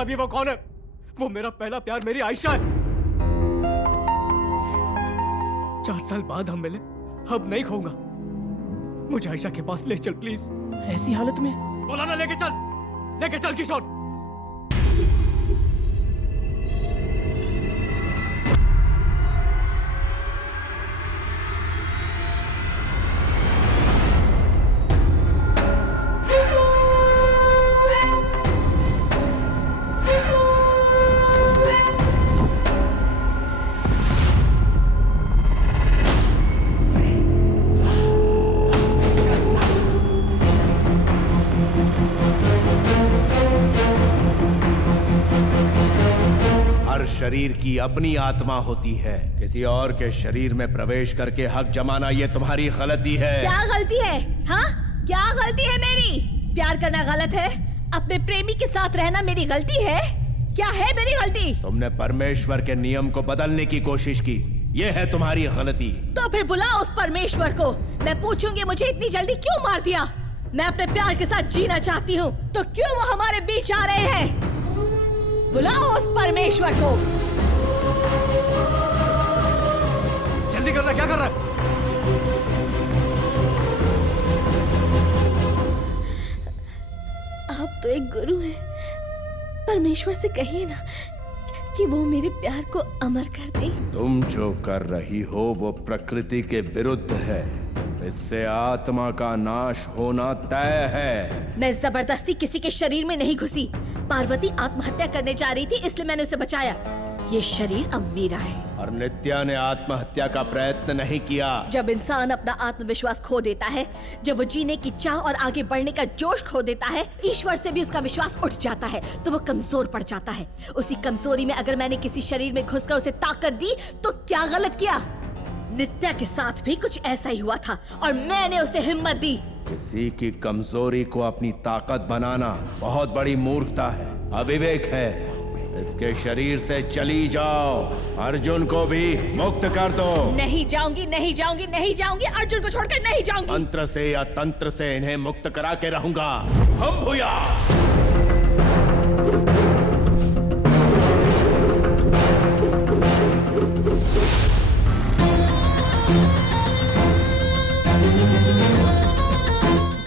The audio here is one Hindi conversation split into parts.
जानता भी वो कौन है। वो मेरा पहला प्यार, मेरी आयशा है। 4 साल बाद हम मिले, अब नहीं खोऊंगा। मुझे आयशा के पास ले चल प्लीज। ऐसी हालत में? बोला ना, लेके चल किशोर। शरीर की अपनी आत्मा होती है। किसी और के शरीर में प्रवेश करके हक जमाना ये तुम्हारी गलती है। क्या गलती है? हाँ, क्या गलती है मेरी? प्यार करना गलत है, अपने प्रेमी के साथ रहना मेरी गलती है? क्या है मेरी गलती? तुमने परमेश्वर के नियम को बदलने की कोशिश की, ये है तुम्हारी गलती। तो फिर बुलाओ उस परमेश्वर को, मैं पूछूंगी मुझे इतनी जल्दी क्यों मार दिया। मैं अपने प्यार के साथ जीना चाहती हूँ, तो क्यों वो हमारे बीच आ रहे हैं? बुलाओ उस परमेश्वर को। जल्दी करना, क्या कर रहा है? आप तो एक गुरु हैं, परमेश्वर से कहिए ना कि वो मेरे प्यार को अमर कर दे। तुम जो कर रही हो वो प्रकृति के विरुद्ध है। इससे आत्मा का नाश होना तय है। मैं जबरदस्ती किसी के शरीर में नहीं घुसी। पार्वती आत्महत्या करने जा रही थी, इसलिए मैंने उसे बचाया। ये शरीर अब मेरा है। और नित्या ने आत्महत्या का प्रयत्न नहीं किया। जब इंसान अपना आत्मविश्वास खो देता है, जब वो जीने की चाह और आगे बढ़ने का जोश खो देता है, ईश्वर से भी उसका विश्वास उठ जाता है, तो वो कमजोर पड़ जाता है। उसी कमजोरी में अगर मैंने किसी शरीर में घुसकर उसे ताकत दी, तो क्या गलत किया? नित्या के साथ भी कुछ ऐसा ही हुआ था और मैंने उसे हिम्मत दी। किसी की कमजोरी को अपनी ताकत बनाना बहुत बड़ी मूर्खता है, अविवेक है। इसके शरीर से चली जाओ, अर्जुन को भी मुक्त कर दो। नहीं जाऊंगी, नहीं जाऊंगी, नहीं जाऊंगी, अर्जुन को छोड़कर नहीं जाऊंगी। मंत्र से या तंत्र से इन्हें मुक्त करा के रहूंगा। हम भूया।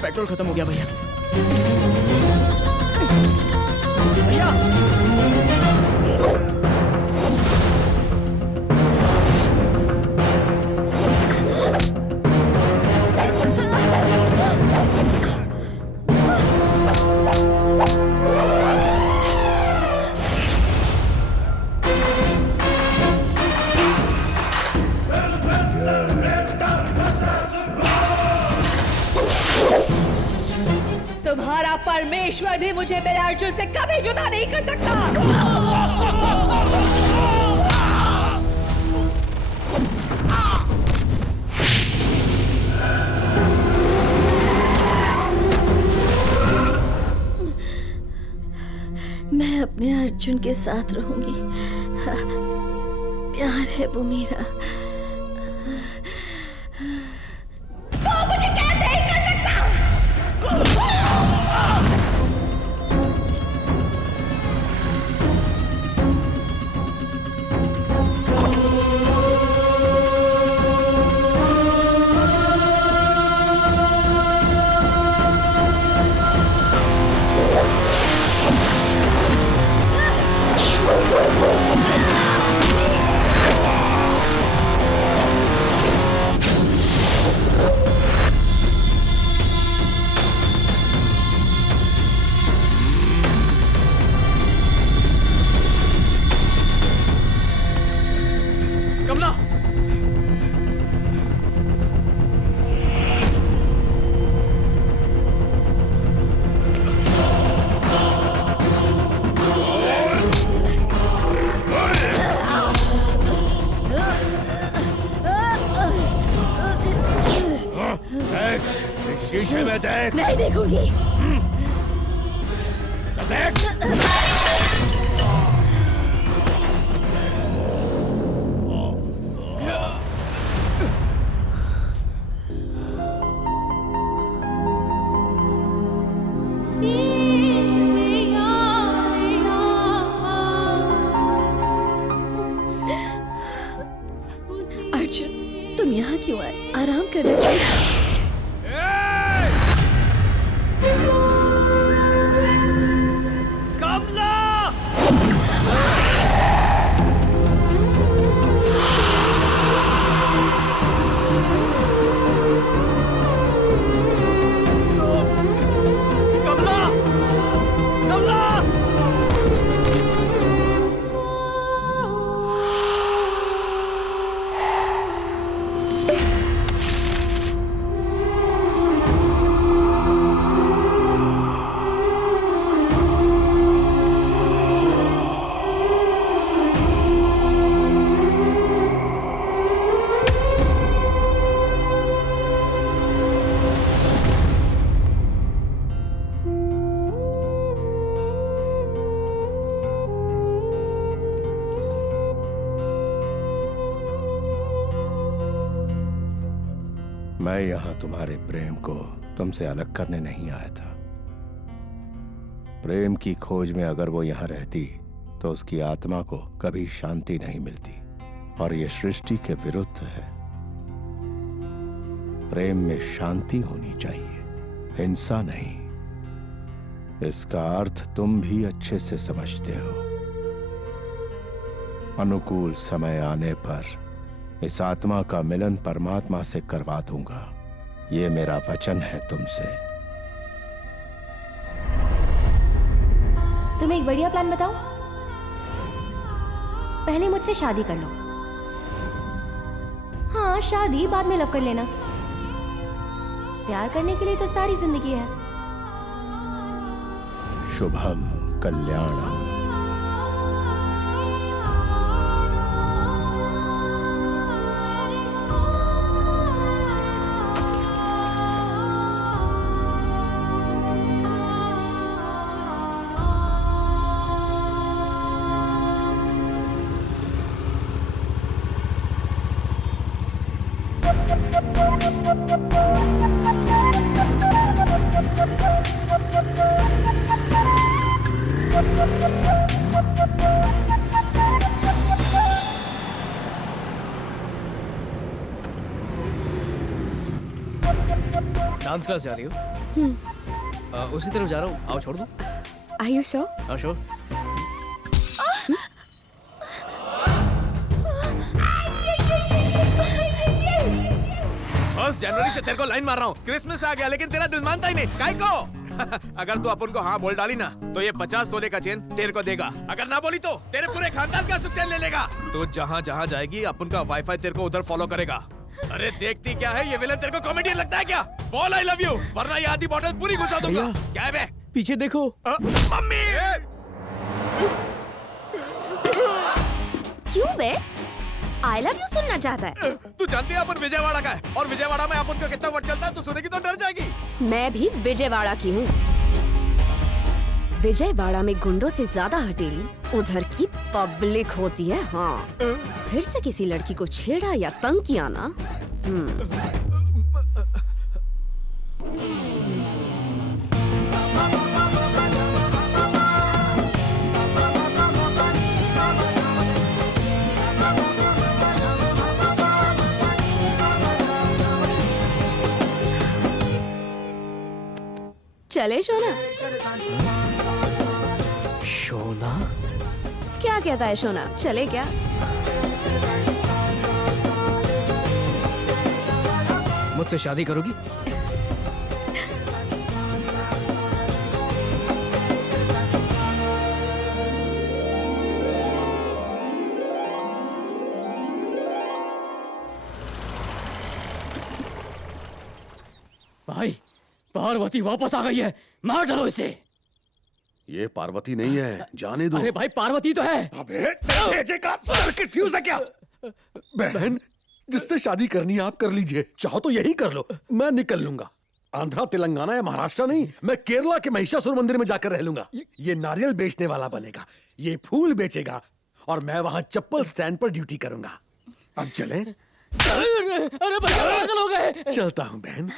पेट्रोल खत्म हो गया भैया। भैया तुम्हारा परमेश्वर भी मुझे मेरे अर्जुन से कभी जुदा नहीं कर सकता। मैं अपने अर्जुन के साथ रहूंगी। प्यार है वो मेरा। वो मुझे कैद नहीं कर सकता। शीशे में देख। नहीं देखूंगी। देख। आराम करना चाहिए। मैं यहां तुम्हारे प्रेम को तुमसे अलग करने नहीं आया था। प्रेम की खोज में अगर वो यहां रहती तो उसकी आत्मा को कभी शांति नहीं मिलती, और ये सृष्टि के विरुद्ध है। प्रेम में शांति होनी चाहिए, हिंसा नहीं। इसका अर्थ तुम भी अच्छे से समझते हो। अनुकूल समय आने पर इस आत्मा का मिलन परमात्मा से करवा दूंगा, ये मेरा वचन है तुमसे। तुम्हें एक बढ़िया प्लान बताऊं? पहले मुझसे शादी कर लो। हाँ, शादी बाद में लव कर लेना। प्यार करने के लिए तो सारी जिंदगी है। शुभम कल्याणम। डांस क्लास जा रही हो? उसी तरफ जा रहा हूँ, आओ छोड़ दूँ। Are you sure? हाँ श्योर। फर्स्ट जनवरी से तेरे को लाइन मार रहा हूँ। क्रिसमस आ गया लेकिन तेरा दिल मानता ही नहीं। काय को? अगर तू अपन को हाँ बोल डाली ना तो ये 50 तोले का चेन तेरे को देगा। अगर ना बोली तो तेरे पूरे खानदान का सुख चैन ले लेगा। तो जहाँ जहाँ जाएगी अपन का वाईफाई तेरे को उधर फॉलो करेगा। अरे देखती क्या है, ये विलन तेरे को कॉमेडियन लगता है क्या? बोल आई लव यू, वरना ये आधी बोतल पूरी घुसा दूंगा। क्या है बे? पीछे देखो। मम्मी! क्यों बे? I love you सुनना चाहता है? तू जानती है अपन विजयवाड़ा का है, और विजयवाड़ा में अपन का कितना वट चलता है, तू सुनेगी तो डर जाएगी। मैं भी विजयवाड़ा की हूँ। विजयवाड़ा में गुंडों से ज्यादा हटेली उधर की पब्लिक होती है। हाँ, फिर से किसी लड़की को छेड़ा या तंग किया ना, चले शोना। शोना? क्या कहता है शोना, चले क्या? मुझसे शादी करोगी? भाई, पार्वती वापस आ गई है, मार डालो इसे। ये पार्वती नहीं है, जाने दो। अरे भाई, पार्वती तो है। अबे तेजे का सर्किट फ्यूज है क्या? बहन, जिससे शादी करनी है आप कर लीजिए, चाहो तो यही कर लो, मैं निकल लूंगा। आंध्रा, तेलंगाना या महाराष्ट्र नहीं, मैं केरला के महिषासुर मंदिर में जाकर रह लूंगा। ये नारियल बेचने वाला बनेगा, ये फूल बेचेगा, और मैं वहां चप्पल स्टैंड पर ड्यूटी करूंगा। अब चले? अरे भैया, पागल हो गए। चलता हूं बहन।